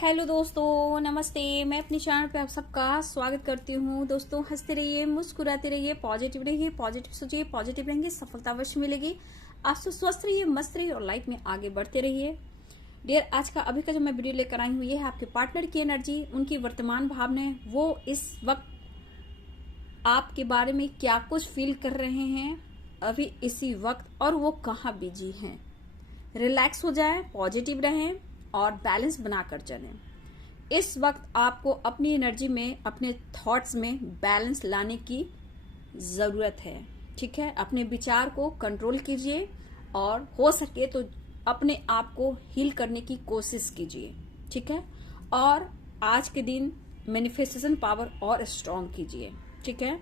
Hello दोस्तों, नमस्ते। मैं अपने चैनल पे आप सबका स्वागत करती हूँ। दोस्तों, हंसते रहिए, मुस्कुराते रहिए, पॉजिटिव रहिए, पॉजिटिव सोचिए, पॉजिटिव रहेंगे, सफलता अवश्य मिलेगी। आप सब स्वस्थ रहिए, मस्त रहिए और लाइफ में आगे बढ़ते रहिए। डियर, आज का अभी का जो मैं वीडियो लेकर आई हूँ ये है आपके पार्टनर की एनर्जी, उनकी वर्तमान भावनाएं, वो इस वक्त आपके बारे में क्या कुछ फील कर रहे हैं अभी इसी वक्त, और वो कहाँ बिजी हैं। रिलैक्स हो जाए, पॉजिटिव रहें और बैलेंस बनाकर चलें। इस वक्त आपको अपनी एनर्जी में, अपने थॉट्स में बैलेंस लाने की ज़रूरत है। ठीक है, अपने विचार को कंट्रोल कीजिए और हो सके तो अपने आप को हील करने की कोशिश कीजिए। ठीक है, और आज के दिन मैनिफेस्टेशन पावर और स्ट्रॉन्ग कीजिए। ठीक है,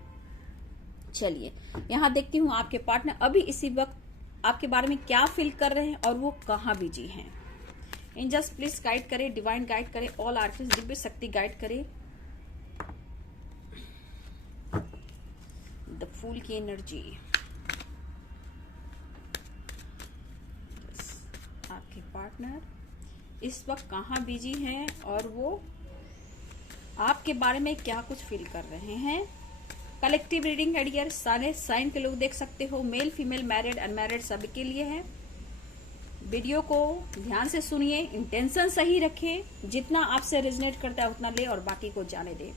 चलिए यहाँ देखती हूँ आपके पार्टनर अभी इसी वक्त आपके बारे में क्या फील कर रहे हैं और वो कहाँ बिजी हैं। एंजल्स प्लीज गाइड करें, डिवाइन गाइड करें, ऑल आर्टिस्ट दिव्य शक्ति गाइड करें। द फूल की एनर्जी, आपके पार्टनर इस वक्त कहाँ बिजी हैं और वो आपके बारे में क्या कुछ फील कर रहे हैं। कलेक्टिव रीडिंग है डियर, सारे साइन के लोग देख सकते हो, मेल फीमेल मैरिड अनमैरिड सभी के लिए है। वीडियो को ध्यान से सुनिए, इंटेंशन सही रखें, जितना आपसे रेजोनेट करता है उतना ले और बाकी को जाने दे।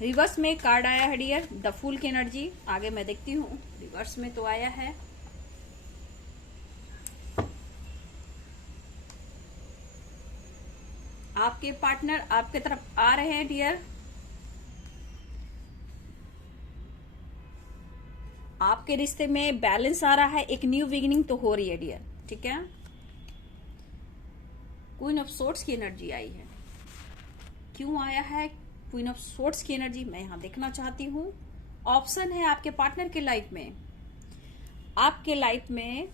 रिवर्स में कार्ड आया है डियर, द फूल की एनर्जी। आगे मैं देखती हूँ, रिवर्स में तो आया है आपके पार्टनर आपके तरफ आ रहे हैं डियर। आपके रिश्ते में बैलेंस आ रहा है, एक न्यू बिगिनिंग तो हो रही है डियर। ठीक है, क्वीन ऑफ सोर्ड्स की एनर्जी आई है। क्यों आया है क्वीन ऑफ सोर्ड्स की एनर्जी, मैं यहां देखना चाहती हूं। ऑप्शन है आपके पार्टनर के लाइफ में, आपके लाइफ में,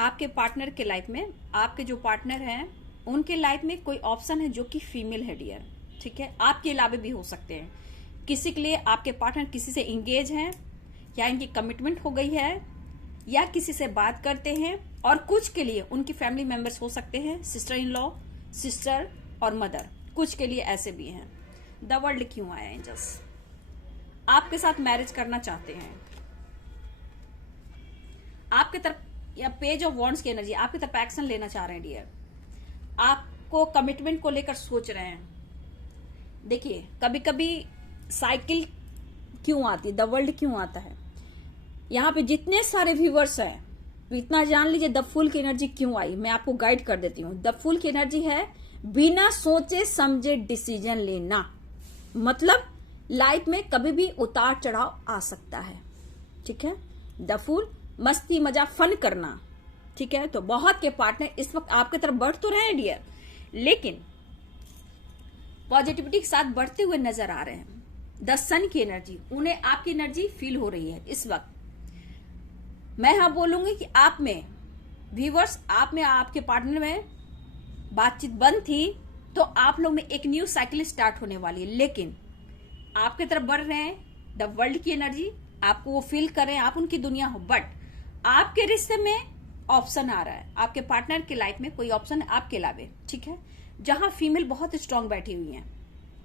आपके पार्टनर के लाइफ में, आपके जो पार्टनर हैं उनके लाइफ में कोई ऑप्शन है जो कि फीमेल है डियर। ठीक है, आपके अलावा भी हो सकते हैं। किसी के लिए आपके पार्टनर किसी से इंगेज हैं या इनकी कमिटमेंट हो गई है या किसी से बात करते हैं, और कुछ के लिए उनकी फैमिली मेंबर्स हो सकते हैं, सिस्टर इन लॉ, सिस्टर और मदर, कुछ के लिए ऐसे भी हैं। द वर्ल्ड क्यों आया एंजल्स, आपके साथ मैरिज करना चाहते हैं, आपके तरफ या पेज ऑफ वॉन्ड्स की एनर्जी, आपकी तरफ एक्शन लेना चाह रहे हैं डियर। आपको कमिटमेंट को लेकर सोच रहे हैं। देखिए, कभी कभी साइकिल क्यों आती है, द वर्ल्ड क्यों आता है, यहाँ पे जितने सारे व्यूवर्स हैं इतना जान लीजिए द फूल की एनर्जी क्यों आई। मैं आपको गाइड कर देती हूँ। द फूल की एनर्जी है बिना सोचे समझे डिसीजन लेना। मतलब लाइफ में कभी भी उतार चढ़ाव आ सकता है। ठीक है, द फूल मस्ती मजा फन करना। ठीक है, तो बहुत के पार्टनर इस वक्त आपके तरफ बढ़ तो रहे हैं डियर, लेकिन पॉजिटिविटी के साथ बढ़ते हुए नजर आ रहे हैं। द सन की एनर्जी, उन्हें आपकी एनर्जी फील हो रही है इस वक्त। मैं यहां बोलूंगी कि आप में व्यूवर्स, आप में, आपके पार्टनर में बातचीत बंद थी तो आप लोग में एक न्यू साइकिल स्टार्ट होने वाली है, लेकिन आपके तरफ बढ़ रहे हैं। द वर्ल्ड की एनर्जी, आपको वो फील कर रहे हैं, आप उनकी दुनिया हो, बट आपके रिश्ते में ऑप्शन आ रहा है। आपके पार्टनर के लाइफ में कोई ऑप्शन है आपके अलावे। ठीक है, जहां फीमेल बहुत स्ट्रांग बैठी हुई है।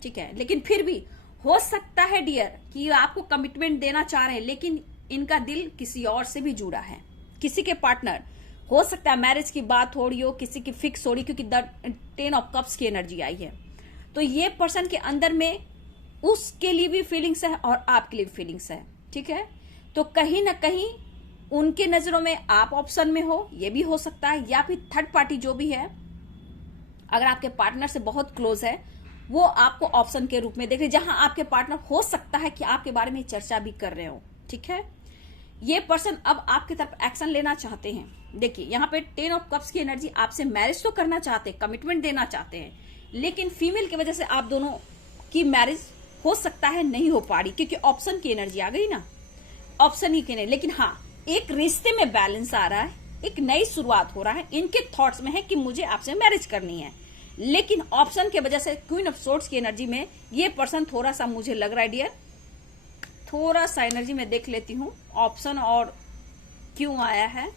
ठीक है, लेकिन फिर भी हो सकता है डियर कि आपको कमिटमेंट देना चाह रहे हैं, लेकिन इनका दिल किसी और से भी जुड़ा है। किसी के पार्टनर हो सकता है मैरिज की बात हो रही हो, किसी की फिक्स हो रही, क्योंकि द 10 ऑफ कप्स की एनर्जी आई है। तो ये पर्सन के अंदर में उसके लिए भी फीलिंग्स है और आपके लिए भी फीलिंग्स है। ठीक है, तो कहीं ना कहीं उनके नजरों में आप ऑप्शन में हो, ये भी हो सकता है, या फिर थर्ड पार्टी जो भी है, अगर आपके पार्टनर से बहुत क्लोज है, वो आपको ऑप्शन के रूप में देख रहे, जहां आपके पार्टनर हो सकता है कि आपके बारे में चर्चा भी कर रहे हो। ठीक है, ये पर्सन अब आपकी तरफ एक्शन लेना चाहते हैं। देखिए, यहाँ पे 10 ऑफ कप्स की एनर्जी, आपसे मैरिज तो करना चाहते हैं, कमिटमेंट देना चाहते हैं, लेकिन फीमेल की वजह से आप दोनों की मैरिज हो सकता है नहीं हो पा रही, क्योंकि ऑप्शन की एनर्जी आ गई ना, ऑप्शन ही की नहीं। लेकिन हाँ, एक रिश्ते में बैलेंस आ रहा है, एक नई शुरुआत हो रहा है, इनके थॉट्स में है कि मुझे आपसे मैरिज करनी है, लेकिन ऑप्शन की वजह से क्वीन ऑफ सोर्ड्स की एनर्जी में ये पर्सन थोड़ा सा, मुझे लग रहा है डियर, थोड़ा सा एनर्जी में देख लेती हूँ ऑप्शन और क्यों आया है।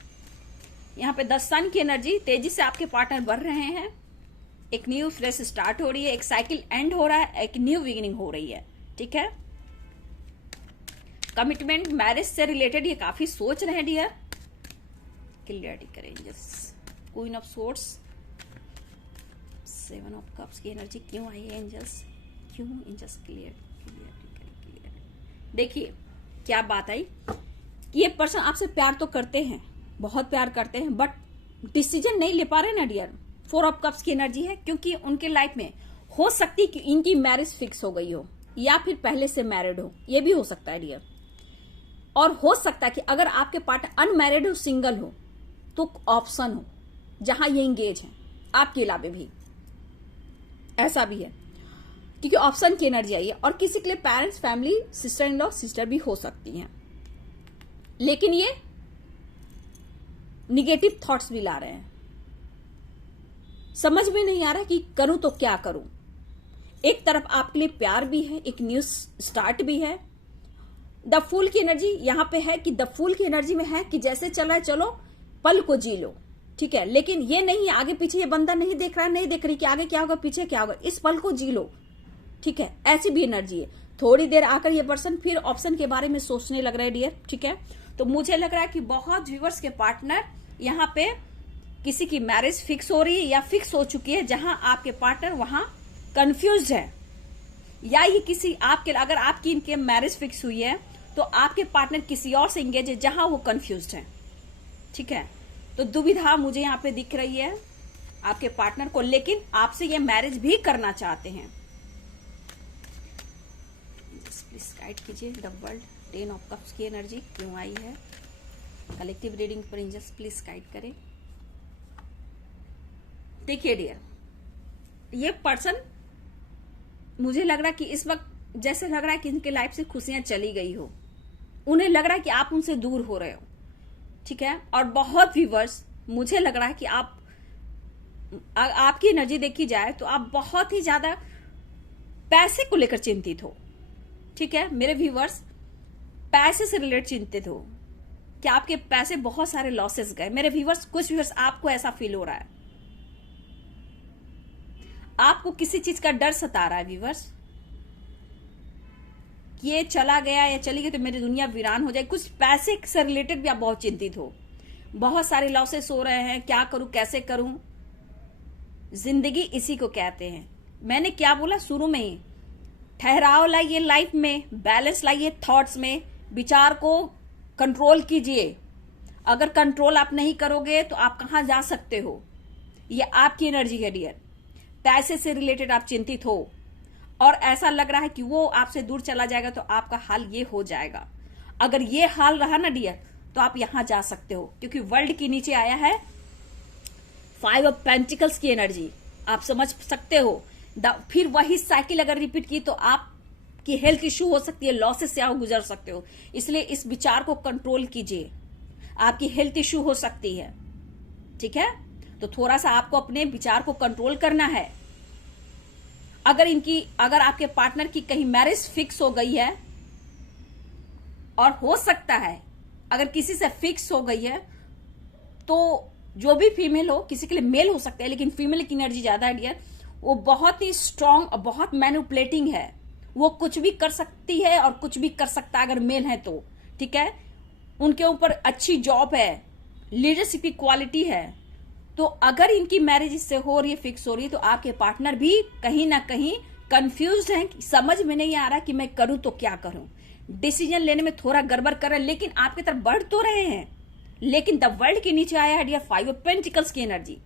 यहाँ पे 10 सन की एनर्जी, तेजी से आपके पार्टनर बढ़ रहे हैं, एक न्यू फ्रेश स्टार्ट हो रही है, एक साइकिल एंड हो रहा है, एक न्यू बिगिनिंग हो रही है। ठीक है, कमिटमेंट मैरिज से रिलेटेड ये काफी सोच रहे हैं डियर, क्लियरिटी करें angels. Queen of swords, 7 of cups की एनर्जी क्यों आई है एंजल्स, क्यों एंजल्स क्लियरिटी करें। देखिए क्या बात आई कि ये पर्सन आपसे प्यार तो करते हैं, बहुत प्यार करते हैं, बट डिसीजन नहीं ले पा रहे ना डियर। 4 ऑफ कप्स की एनर्जी है, क्योंकि उनके लाइफ में हो सकती है कि इनकी मैरिज फिक्स हो गई हो या फिर पहले से मैरिड हो, ये भी हो सकता है डियर। और हो सकता है कि अगर आपके पार्टनर अनमैरिड हो, सिंगल हो, तो ऑप्शन हो जहां ये इंगेज है आपके अलावे भी, ऐसा भी है, क्योंकि ऑप्शन की एनर्जी आई है। और किसी के लिए parents, family, sister in law, sister भी हो सकती हैं, लेकिन ये निगेटिव थॉट्स भी ला रहे हैं। समझ में नहीं आ रहा कि करूं तो क्या करूं। एक तरफ आपके लिए प्यार भी है, एक न्यू स्टार्ट भी है। द फूल की एनर्जी यहां पे है कि द फूल की एनर्जी में है कि जैसे चल रहा है चलो, पल को जी लो। ठीक है, लेकिन ये नहीं है आगे पीछे, ये बंदा नहीं देख रहा है, नहीं देख रही कि आगे क्या होगा पीछे क्या होगा, इस पल को जी लो। ठीक है, ऐसी भी एनर्जी है। थोड़ी देर आकर ये पर्सन फिर ऑप्शन के बारे में सोचने लग रहा है डियर। ठीक है, तो मुझे लग रहा है कि बहुत व्यूअर्स के पार्टनर यहाँ पे किसी की मैरिज फिक्स हो रही है या फिक्स हो चुकी है, जहां आपके पार्टनर वहां कंफ्यूज है, या ये किसी आपके, अगर आपकी इनके मैरिज फिक्स हुई है तो आपके पार्टनर किसी और से इंगेज है जहां वो कंफ्यूज है। ठीक है, तो दुविधा मुझे यहाँ पे दिख रही है आपके पार्टनर को, लेकिन आपसे ये मैरिज भी करना चाहते हैं। प्लीज गाइड कीजिए द वर्ल्ड, 10 ऑफ कप्स की एनर्जी क्यों आई है कलेक्टिव रीडिंग पर एंजल्स, प्लीज गाइड करें। देखिए डियर, ये पर्सन मुझे लग रहा है कि इस वक्त जैसे लग रहा है कि इनके लाइफ से खुशियां चली गई हो, उन्हें लग रहा है कि आप उनसे दूर हो रहे हो। ठीक है, और बहुत व्यूअर्स मुझे लग रहा है कि आपकी एनर्जी देखी जाए तो आप बहुत ही ज्यादा पैसे को लेकर चिंतित हो। ठीक है, मेरे व्यूअर्स पैसे से रिलेटेड चिंतित हो कि आपके पैसे बहुत सारे लॉसेस गए। मेरे व्यूअर्स, कुछ व्यूअर्स आपको ऐसा फील हो रहा है, आपको किसी चीज का डर सता रहा है व्यूअर्स, ये चला गया या चली गई तो मेरी दुनिया वीरान हो जाए। कुछ पैसे से रिलेटेड भी आप बहुत चिंतित हो, बहुत सारे लॉसेस हो रहे हैं, क्या करूं कैसे करूं। जिंदगी इसी को कहते हैं। मैंने क्या बोला शुरू में ही, ठहराव लाइए लाइफ में, बैलेंस लाइए थॉट्स में, विचार को कंट्रोल कीजिए। अगर कंट्रोल आप नहीं करोगे तो आप कहां जा सकते हो। ये आपकी एनर्जी है डियर। पैसे से रिलेटेड आप चिंतित हो और ऐसा लग रहा है कि वो आपसे दूर चला जाएगा तो आपका हाल ये हो जाएगा। अगर ये हाल रहा ना डियर तो आप यहां जा सकते हो, क्योंकि वर्ल्ड के नीचे आया है 5 ऑफ पेंटिकल्स की एनर्जी। आप समझ सकते हो, फिर वही साइकिल अगर रिपीट की तो आपकी हेल्थ इश्यू हो सकती है, लॉसेस से आप गुजर सकते हो। इसलिए इस विचार को कंट्रोल कीजिए, आपकी हेल्थ इश्यू हो सकती है। ठीक है, तो थोड़ा सा आपको अपने विचार को कंट्रोल करना है। अगर आपके पार्टनर की कहीं मैरिज फिक्स हो गई है, और हो सकता है अगर किसी से फिक्स हो गई है तो जो भी फीमेल हो, किसी के लिए मेल हो सकता है लेकिन फीमेल की एनर्जी ज्यादा है डियर, वो बहुत ही स्ट्रांग और बहुत मैनिपुलेटिंग है। वो कुछ भी कर सकती है और कुछ भी कर सकता है अगर मेल है तो। ठीक है, उनके ऊपर अच्छी जॉब है, लीडरशिप की क्वालिटी है। तो अगर इनकी मैरिज इससे हो रही है, फिक्स हो रही है, तो आपके पार्टनर भी कहीं ना कहीं कंफ्यूज हैं, समझ में नहीं आ रहा कि मैं करूं तो क्या करूं, डिसीजन लेने में थोड़ा गड़बड़ कर रहे हैं, लेकिन आपकी तरफ बढ़ तो रहे हैं। लेकिन द वर्ल्ड के नीचे आया है डियर 5 ऑफ पेंटिकल्स की एनर्जी।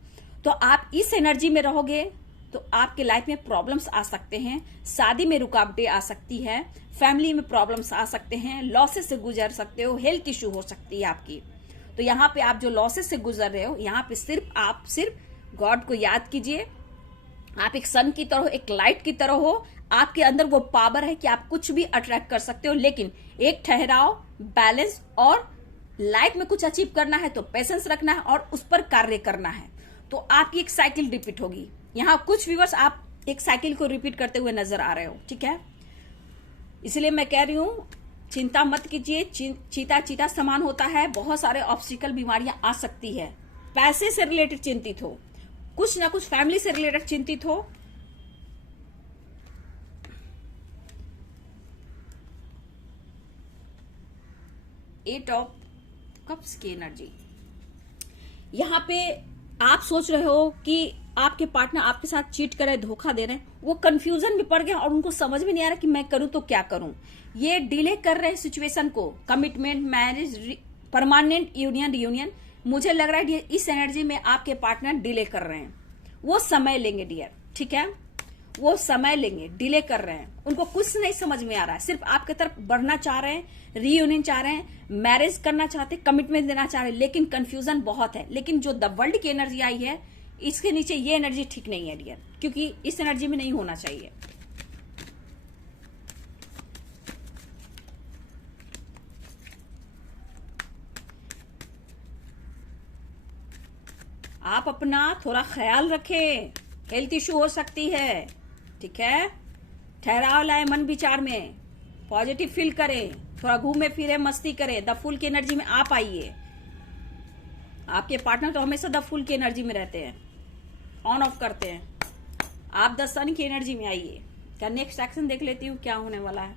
तो आप इस एनर्जी में रहोगे तो आपके लाइफ में प्रॉब्लम्स आ सकते हैं, शादी में रुकावटें आ सकती है, फैमिली में प्रॉब्लम्स आ सकते हैं, लॉसेस से गुजर सकते हो, हेल्थ इश्यू हो सकती है आपकी। तो यहाँ पे आप जो लॉसेस से गुजर रहे हो, यहाँ पे सिर्फ गॉड को याद कीजिए। आप एक सन की तरह हो, एक लाइट की तरह हो। आपके अंदर वो पावर है कि आप कुछ भी अट्रैक्ट कर सकते हो, लेकिन एक ठहराव, बैलेंस, और लाइफ में कुछ अचीव करना है तो पेशेंस रखना है और उस पर कार्य करना है। तो आपकी एक साइकिल रिपीट होगी। यहाँ कुछ व्यूअर्स आप एक साइकिल को रिपीट करते हुए नजर आ रहे हो। ठीक है, इसलिए मैं कह रही हूं चिंता मत कीजिए। चीता समान होता है, बहुत सारे ऑब्स्टिकल बीमारियां आ सकती है। पैसे से रिलेटेड चिंतित हो, कुछ ना कुछ फैमिली से रिलेटेड चिंतित हो। एट ऑफ कप्स की एनर्जी, यहां पे आप सोच रहे हो कि आपके पार्टनर आपके साथ चीट कर रहे, धोखा दे रहे हैं, वो कंफ्यूजन में पड़ गए और उनको समझ में नहीं आ रहा कि मैं करूं तो क्या करूं। ये डिले कर रहे हैं सिचुएशन को, commitment, marriage, permanent union, reunion. मुझे लग रहा है इस एनर्जी में आपके पार्टनर डिले कर रहे हैं, वो समय लेंगे डियर, ठीक है, वो समय लेंगे, डिले कर रहे हैं, उनको कुछ नहीं समझ में आ रहा है, सिर्फ आपके तरफ बढ़ना चाह रहे हैं, रीयूनियन चाह रहे हैं, मैरिज करना चाहते, कमिटमेंट देना चाह रहे हैं, लेकिन कंफ्यूजन बहुत है। लेकिन जो द वर्ल्ड की एनर्जी आई है, इसके नीचे ये एनर्जी ठीक नहीं है डियर, क्योंकि इस एनर्जी में नहीं होना चाहिए। आप अपना थोड़ा ख्याल रखें, हेल्थ इश्यू हो सकती है, ठीक है। ठहराव लाए मन विचार में, पॉजिटिव फील करें, थोड़ा घूमे फिरे, मस्ती करें, द फूल की एनर्जी में आप आइए। आपके पार्टनर तो हमेशा द फूल की एनर्जी में रहते हैं, ऑन ऑफ करते हैं, आप द सन की एनर्जी में आइए। क्या नेक्स्ट एक्शन देख लेती हूँ क्या होने वाला है।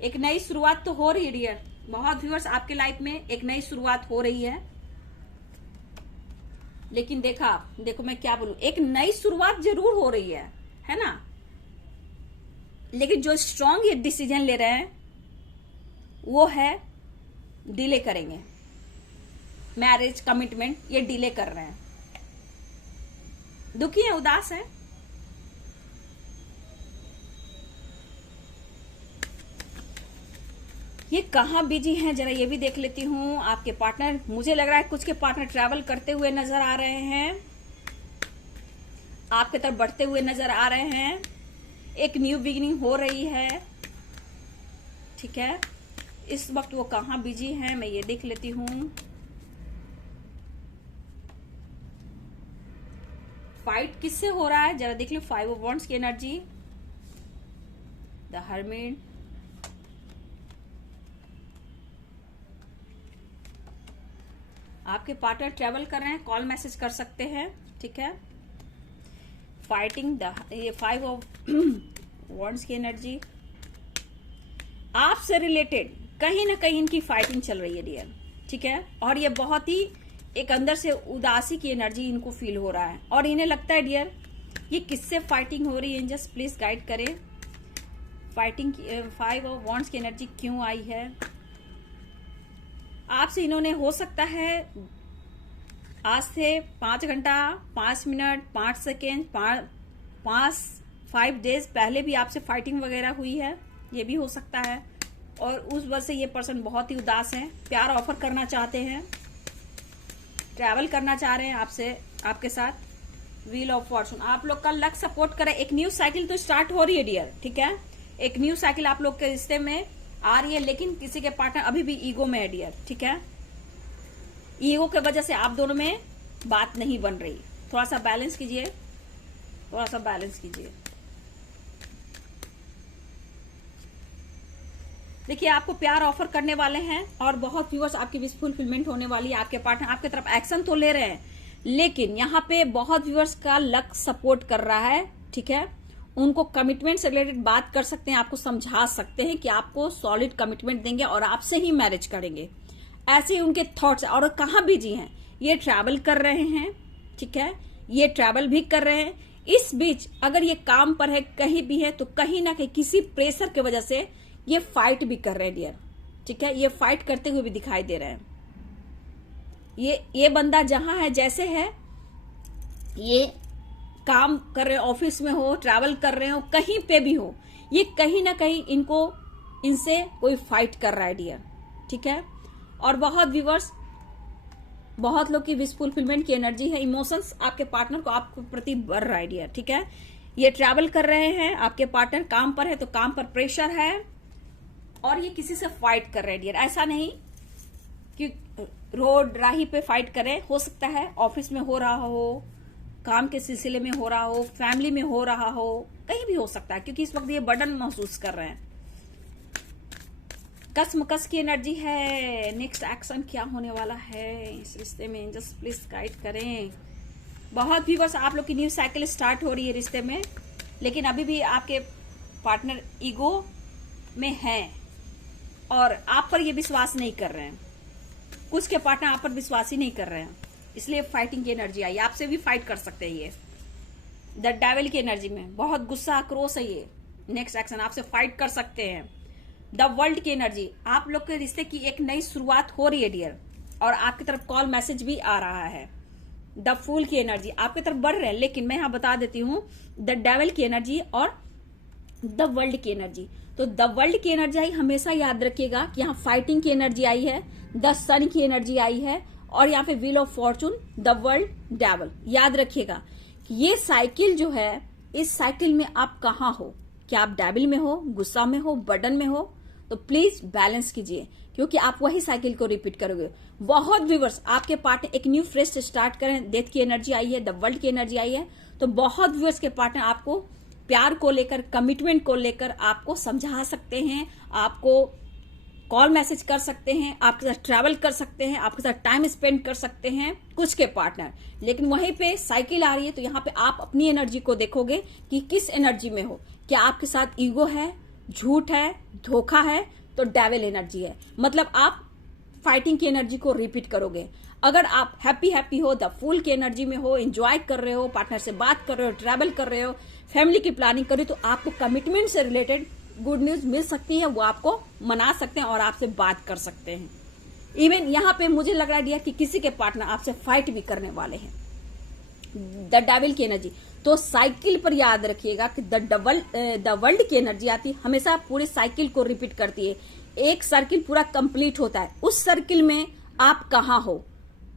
एक नई शुरुआत तो हो रही है डियर, बहुत व्यूअर्स आपके लाइफ में एक नई शुरुआत हो रही है। लेकिन देखो मैं क्या बोलूं, एक नई शुरुआत जरूर हो रही है ना, लेकिन जो स्ट्रांग ये डिसीजन ले रहे हैं वो है डिले करेंगे, मैरिज, कमिटमेंट, ये डिले कर रहे हैं, दुखी है, उदास है। ये कहां बिजी हैं जरा ये भी देख लेती हूं। आपके पार्टनर, मुझे लग रहा है कुछ के पार्टनर ट्रैवल करते हुए नजर आ रहे हैं, आपके तरफ बढ़ते हुए नजर आ रहे हैं, एक न्यू बिगिनिंग हो रही है, ठीक है। इस वक्त वो कहां बिजी हैं मैं ये देख लेती हूं। फाइट किससे हो रहा है जरा देख लो। 5 ऑफ वॉन्ड्स की एनर्जी, द हर्मिट, आपके पार्टनर ट्रेवल कर रहे हैं, कॉल मैसेज कर सकते हैं, ठीक है। फाइटिंग, ये 5 ऑफ वॉन्ड्स की एनर्जी, आपसे रिलेटेड कहीं ना कहीं इनकी फाइटिंग चल रही है डियर, ठीक है। और ये बहुत ही एक अंदर से उदासी की एनर्जी इनको फील हो रहा है और इन्हें लगता है डियर ये किससे फाइटिंग हो रही है। जस्ट प्लीज गाइड करें, फाइटिंग 5 ऑफ वॉन्ड्स की एनर्जी क्यों आई है। आपसे इन्होंने हो सकता है आज से 5 घंटा, 5 मिनट, 5 सेकेंड, 5 डेज पहले भी आपसे फाइटिंग वगैरह हुई है, ये भी हो सकता है। और उस वजह से ये पर्सन बहुत ही उदास है, प्यार ऑफर करना चाहते हैं, ट्रैवल करना चाह रहे हैं आपसे, आपके साथ। व्हील ऑफ फॉर्चून, आप लोग का लक सपोर्ट करे, एक न्यू साइकिल तो स्टार्ट हो रही है डियर, ठीक है। एक न्यू साइकिल आप लोग के रिश्ते में आ रही है, लेकिन किसी के पार्टनर अभी भी ईगो में है डियर, ठीक है। ईगो की वजह से आप दोनों में बात नहीं बन रही, थोड़ा सा बैलेंस कीजिए, थोड़ा सा बैलेंस कीजिए। देखिए आपको प्यार ऑफर करने वाले हैं और बहुत व्यूअर्स आपकी विश फुलफिलमेंट होने वाली है। आपके पार्टनर आपके तरफ एक्शन तो ले रहे हैं, लेकिन यहाँ पे बहुत व्यूअर्स का लक सपोर्ट कर रहा है, ठीक है। उनको कमिटमेंट से रिलेटेड बात कर सकते हैं, आपको समझा सकते हैं कि आपको सॉलिड कमिटमेंट देंगे और आपसे ही मैरिज करेंगे, ऐसे ही उनके थॉट्स। और कहाँ बिजी हैं, ये ट्रैवल कर रहे हैं, ठीक है, ये ट्रैवल भी कर रहे हैं। इस बीच अगर ये काम पर है, कहीं भी है, तो कहीं ना कहीं किसी प्रेशर की वजह से ये फाइट भी कर रहे हैं डियर, ठीक है। ये फाइट करते हुए भी दिखाई दे रहे हैं। ये बंदा जहां है, जैसे है, ये काम कर रहे हो, ऑफिस में हो, ट्रैवल कर रहे हो, कहीं पे भी हो, ये कहीं ना कहीं इनसे कोई फाइट कर रहा है डियर, ठीक है। और बहुत व्यूअर्स, बहुत लोग की विश फुलफिलमेंट की एनर्जी है, इमोशंस आपके पार्टनर को आपके प्रति बढ़ रहा है डियर, ठीक है। ये ट्रैवल कर रहे हैं, आपके पार्टनर काम पर है तो काम पर प्रेशर है और ये किसी से फाइट कर रहे हैं डियर। ऐसा नहीं कि रोड राही पे फाइट करे, हो सकता है ऑफिस में हो रहा हो, काम के सिलसिले में हो रहा हो, फैमिली में हो रहा हो, कहीं भी हो सकता है, क्योंकि इस वक्त ये बर्डन महसूस कर रहे हैं। कसमकस की एनर्जी है। नेक्स्ट एक्शन क्या होने वाला है इस रिश्ते में, जस्ट प्लीज गाइड करें। बहुत व्यूअर्स आप लोग की न्यू साइकिल स्टार्ट हो रही है रिश्ते में, लेकिन अभी भी आपके पार्टनर ईगो में हैं और आप पर ये विश्वास नहीं कर रहे हैं। कुछ के पार्टनर आप पर विश्वास ही नहीं कर रहे हैं, इसलिए फाइटिंग की एनर्जी आई। आपसे भी फाइट कर सकते हैं ये द डेविल की एनर्जी में। बहुत गुस्सा आक्रोश है ये। नेक्स्ट एक्शन आपसे फाइट कर सकते हैं। द वर्ल्ड की एनर्जी, आप लोग के रिश्ते की एक नई शुरुआत हो रही है डियर, और आपकी तरफ कॉल मैसेज भी आ रहा है। द फूल की एनर्जी आपकी तरफ बढ़ रहे हैं, लेकिन मैं यहां बता देती हूं द डेविल की एनर्जी और द वर्ल्ड की एनर्जी। तो द वर्ल्ड की एनर्जी आई, हमेशा याद रखिएगा कि यहाँ फाइटिंग की एनर्जी आई है, द सन की एनर्जी आई है, और यहाँ पे wheel of Fortune, the world, devil. याद रखिएगा कि ये साइकिल जो है, इस साइकिल में आप कहाँ हो, क्या आप डेविल में हो, गुस्सा में हो, बर्डन में हो, तो प्लीज बैलेंस कीजिए, क्योंकि आप वही साइकिल को रिपीट करोगे। बहुत व्यूअर्स आपके पार्टनर एक न्यू फ्रेश स्टार्ट करें, डेथ की एनर्जी आई है, द वर्ल्ड की एनर्जी आई है, तो बहुत व्यूअर्स के पार्टनर आपको प्यार को लेकर, कमिटमेंट को लेकर आपको समझा सकते हैं, आपको कॉल मैसेज कर सकते हैं, आपके साथ ट्रैवल कर सकते हैं, आपके साथ टाइम स्पेंड कर सकते हैं कुछ के पार्टनर। लेकिन वहीं पे साइकिल आ रही है, तो यहाँ पे आप अपनी एनर्जी को देखोगे कि किस एनर्जी में हो। क्या आपके साथ ईगो है, झूठ है, धोखा है, तो डेविल एनर्जी है, मतलब आप फाइटिंग की एनर्जी को रिपीट करोगे। अगर आप हैप्पी हो, द फूल की एनर्जी में हो, एंजॉय कर रहे हो, पार्टनर से बात कर रहे हो, ट्रैवल कर रहे हो, फैमिली की प्लानिंग कर रहे हो, तो आपको कमिटमेंट से रिलेटेड गुड न्यूज मिल सकती है, वो आपको मना सकते हैं और आपसे बात कर सकते हैं। इवन यहाँ पे मुझे लग रहा है कि किसी के पार्टनर आपसे फाइट भी करने वाले हैं, द डेविल की एनर्जी। तो साइकिल पर याद रखिएगा कि द वर्ल्ड की एनर्जी आती है, हमेशा पूरी साइकिल को रिपीट करती है। एक सर्किल पूरा कंप्लीट होता है, उस सर्किल में आप कहाँ हो,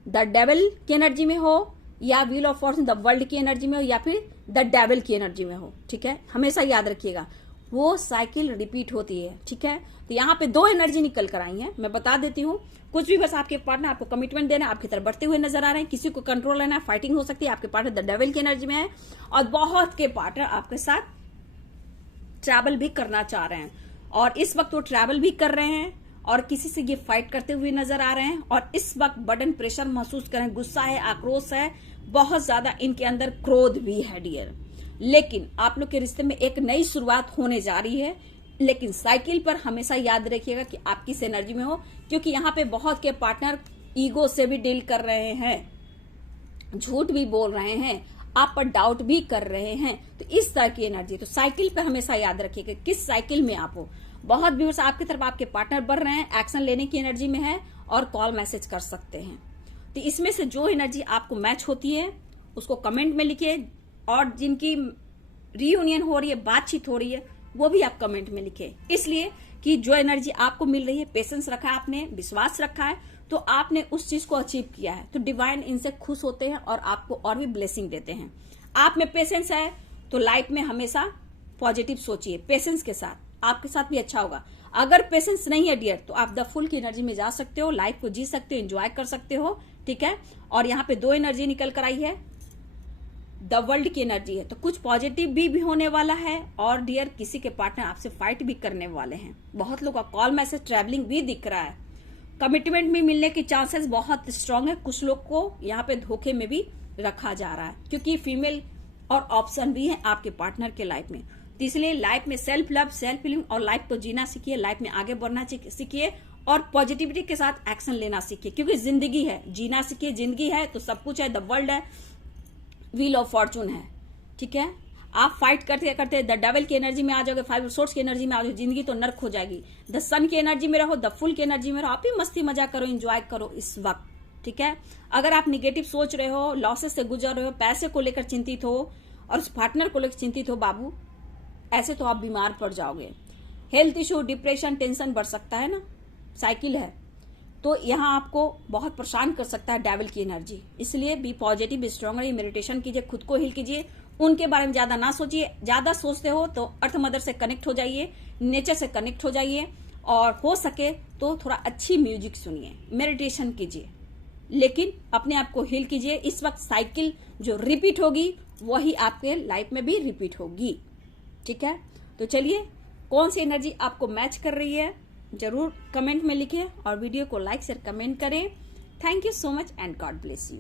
द डेविल की एनर्जी में हो, या wheel of Fortune the world की एनर्जी में हो, या फिर द डेविल की एनर्जी में हो। ठीक है, हमेशा याद रखिएगा, वो साइकिल रिपीट होती है। ठीक है, तो यहाँ पे दो एनर्जी निकल कर आई है, मैं बता देती हूँ। कुछ भी बस आपके पार्टनर आपको कमिटमेंट देना, आपकी तरफ बढ़ते हुए नजर आ रहे हैं, किसी को कंट्रोल लेना है, फाइटिंग हो सकती है, आपके पार्टनर द डेविल की एनर्जी में है, और बहुत के पार्टनर आपके साथ ट्रैवल भी करना चाह रहे हैं, और इस वक्त वो ट्रैवल भी कर रहे हैं और किसी से ये फाइट करते हुए नजर आ रहे हैं, और इस वक्त बर्डन, प्रेशर महसूस करें, गुस्सा है, आक्रोश है, बहुत ज्यादा इनके अंदर क्रोध भी है डियर। लेकिन आप लोग के रिश्ते में एक नई शुरुआत होने जा रही है, लेकिन साइकिल पर हमेशा याद रखिएगा कि आप किस एनर्जी में हो, क्योंकि यहाँ पे बहुत के पार्टनर ईगो से भी डील कर रहे हैं, झूठ भी बोल रहे हैं, आप पर डाउट भी कर रहे हैं, तो इस तरह की एनर्जी। तो साइकिल पर हमेशा याद रखिएगा किस साइकिल में आप हो। बहुत व्यूअर्स आपकी तरफ आपके पार्टनर बढ़ रहे हैं, एक्शन लेने की एनर्जी में है, और कॉल मैसेज कर सकते हैं। तो इसमें से जो एनर्जी आपको मैच होती है उसको कमेंट में लिखिए, और जिनकी रीयूनियन हो रही है, बातचीत हो रही है, वो भी आप कमेंट में लिखे, इसलिए कि जो एनर्जी आपको मिल रही है, पेशेंस रखा है आपने, विश्वास रखा है, तो आपने उस चीज को अचीव किया है, तो डिवाइन इनसे खुश होते हैं और आपको और भी ब्लेसिंग देते हैं। आप में पेशेंस है तो लाइफ में हमेशा पॉजिटिव सोचिए, पेशेंस के साथ आपके साथ भी अच्छा होगा। अगर पेशेंस नहीं है डियर, तो आप द फुल की एनर्जी में जा सकते हो, लाइफ को जी सकते हो, एंजॉय कर सकते हो। ठीक है, और यहाँ पे दो एनर्जी निकल कर आई है, द वर्ल्ड की एनर्जी है, तो कुछ पॉजिटिव भी होने वाला है, और डियर किसी के पार्टनर आपसे फाइट भी करने वाले हैं। बहुत लोग का कॉल मैसेज, ट्रैवलिंग भी दिख रहा है, कमिटमेंट भी मिलने की चांसेस बहुत स्ट्रांग है। कुछ लोग को यहाँ पे धोखे में भी रखा जा रहा है, क्योंकि फीमेल और ऑप्शन भी है आपके पार्टनर के लाइफ में। तो इसलिए लाइफ में सेल्फ लव, सेल्फ फीलिंग और लाइफ को जीना सीखिए, लाइफ में आगे बढ़ना सीखिए, और पॉजिटिविटी के साथ एक्शन लेना सीखिए, क्योंकि जिंदगी है, जीना सीखिए। जिंदगी है तो सब कुछ है, द वर्ल्ड है, व्हील ऑफ फॉर्चून है। ठीक है, आप फाइट करते करते द डेविल की एनर्जी में आ जाओगे, फाइव सोर्स की एनर्जी में आ जाओगे, जिंदगी तो नर्क हो जाएगी। द सन की एनर्जी में रहो, द फुल की एनर्जी में रहो, आप भी मस्ती मजा करो, एंजॉय करो इस वक्त। ठीक है, अगर आप निगेटिव सोच रहे हो, लॉसेस से गुजर रहे हो, पैसे को लेकर चिंतित हो और उस पार्टनर को लेकर चिंतित हो, बाबू ऐसे तो आप बीमार पड़ जाओगे। हेल्थ इश्यू, डिप्रेशन, टेंशन बढ़ सकता है ना, साइकिल है, तो यहाँ आपको बहुत परेशान कर सकता है डेविल की एनर्जी। इसलिए बी पॉजिटिव, स्ट्रांग रहिए, मेडिटेशन कीजिए, खुद को हील कीजिए, उनके बारे में ज्यादा ना सोचिए। ज्यादा सोचते हो तो अर्थ मदर से कनेक्ट हो जाइए, नेचर से कनेक्ट हो जाइए, और हो सके तो थोड़ा अच्छी म्यूजिक सुनिए, मेडिटेशन कीजिए, लेकिन अपने आप को हील कीजिए। इस वक्त साइकिल जो रिपीट होगी वही आपके लाइफ में भी रिपीट होगी। ठीक है, तो चलिए कौन सी एनर्जी आपको मैच कर रही है जरूर कमेंट में लिखें, और वीडियो को लाइक शेयर कमेंट करें। Thank you so much and God bless you.